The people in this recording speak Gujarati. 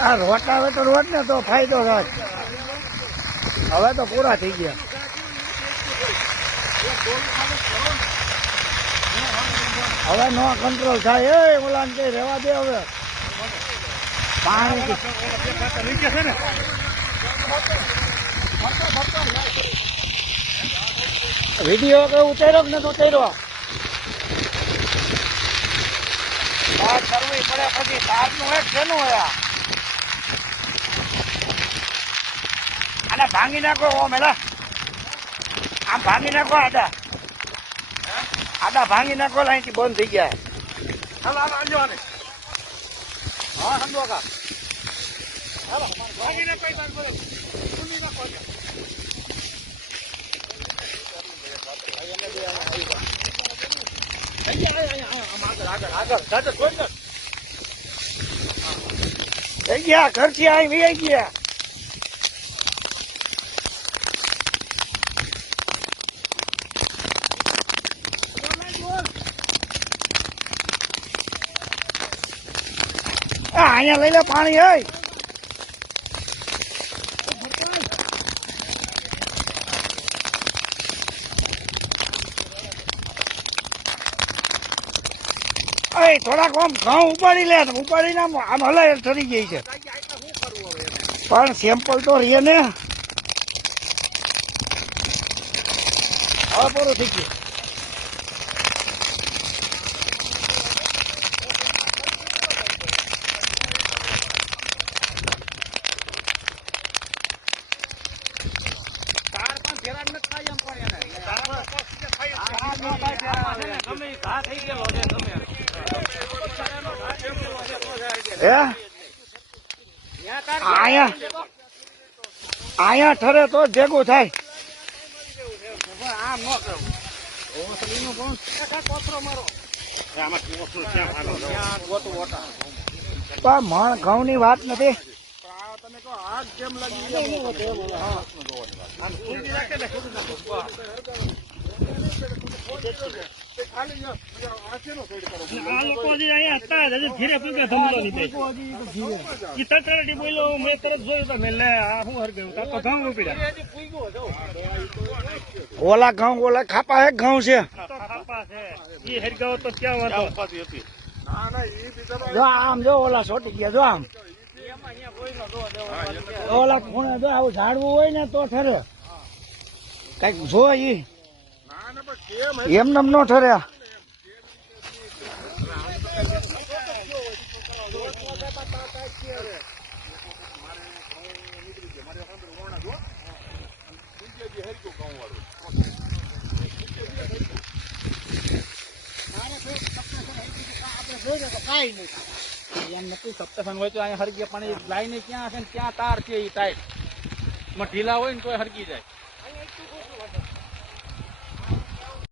આ રોટાવેટર રોટ ને તો ફાયદો થાય. હવે તો પૂરા થઈ ગયા. હવે નો કંટ્રોલ થાય. એ ઓલા ને કઈ રેવા દે હવે. પાણી વીડિયો કે ઉતાર્યો કે નથી ઉતાર્યો? પડે પછી. તારનું એક શેનું હોય આ? આને ભાંગી નાખો ઓમ એલા આમ ભાંગી નાખો આડા. આડા ભાંગી નાખો અહીંથી બંધ થઈ ગયા. હાલો હાલો અંજો આને. હા સમજો કા હાલો ભાગીને કઈ બાર બોલે ખુલ્લી નાખો થઈ ગયા ઘરથી અહીં ગયા. અહીંયા લઈ લે પાણી, હે. અય, થોડાક આમ ઘઉં ઉપાડી લે ઉપાડીને આમ આમ હલાય, ઠરી ગઈ છે. પણ સેમ્પલ તો રે ને. હવે પૂરું થઈ ગયું. ફેરા તો અહીંયા ઠરે તો ભેગું થાય આમ ન કરવું. કોથરો મારો. મણ ઘઉં ની વાત નથી તમે કહો આગ કેમ લાગી હો. ઓલા ઘઉં, ઓલા ખાપા એક ઘઉં છે ખાપા તો ક્યાં બિચારો જો આમ જો ઓલા છોટી ગયા, જો આમ. ઓલા ખૂણે જો આવું ઝાડવું હોય ને તો ઠરે કંઈક જો ઈ. ના, ના, પણ કેમ એમ નો ઠરે એમ નતું સપ્તાહ હોય તો અહીંયા હરગી પાણી લાઈને ક્યાં છે ને ક્યાં તાર છે એ ટાઈટમાં ઢીલા હોય ને તો હરગી જાય.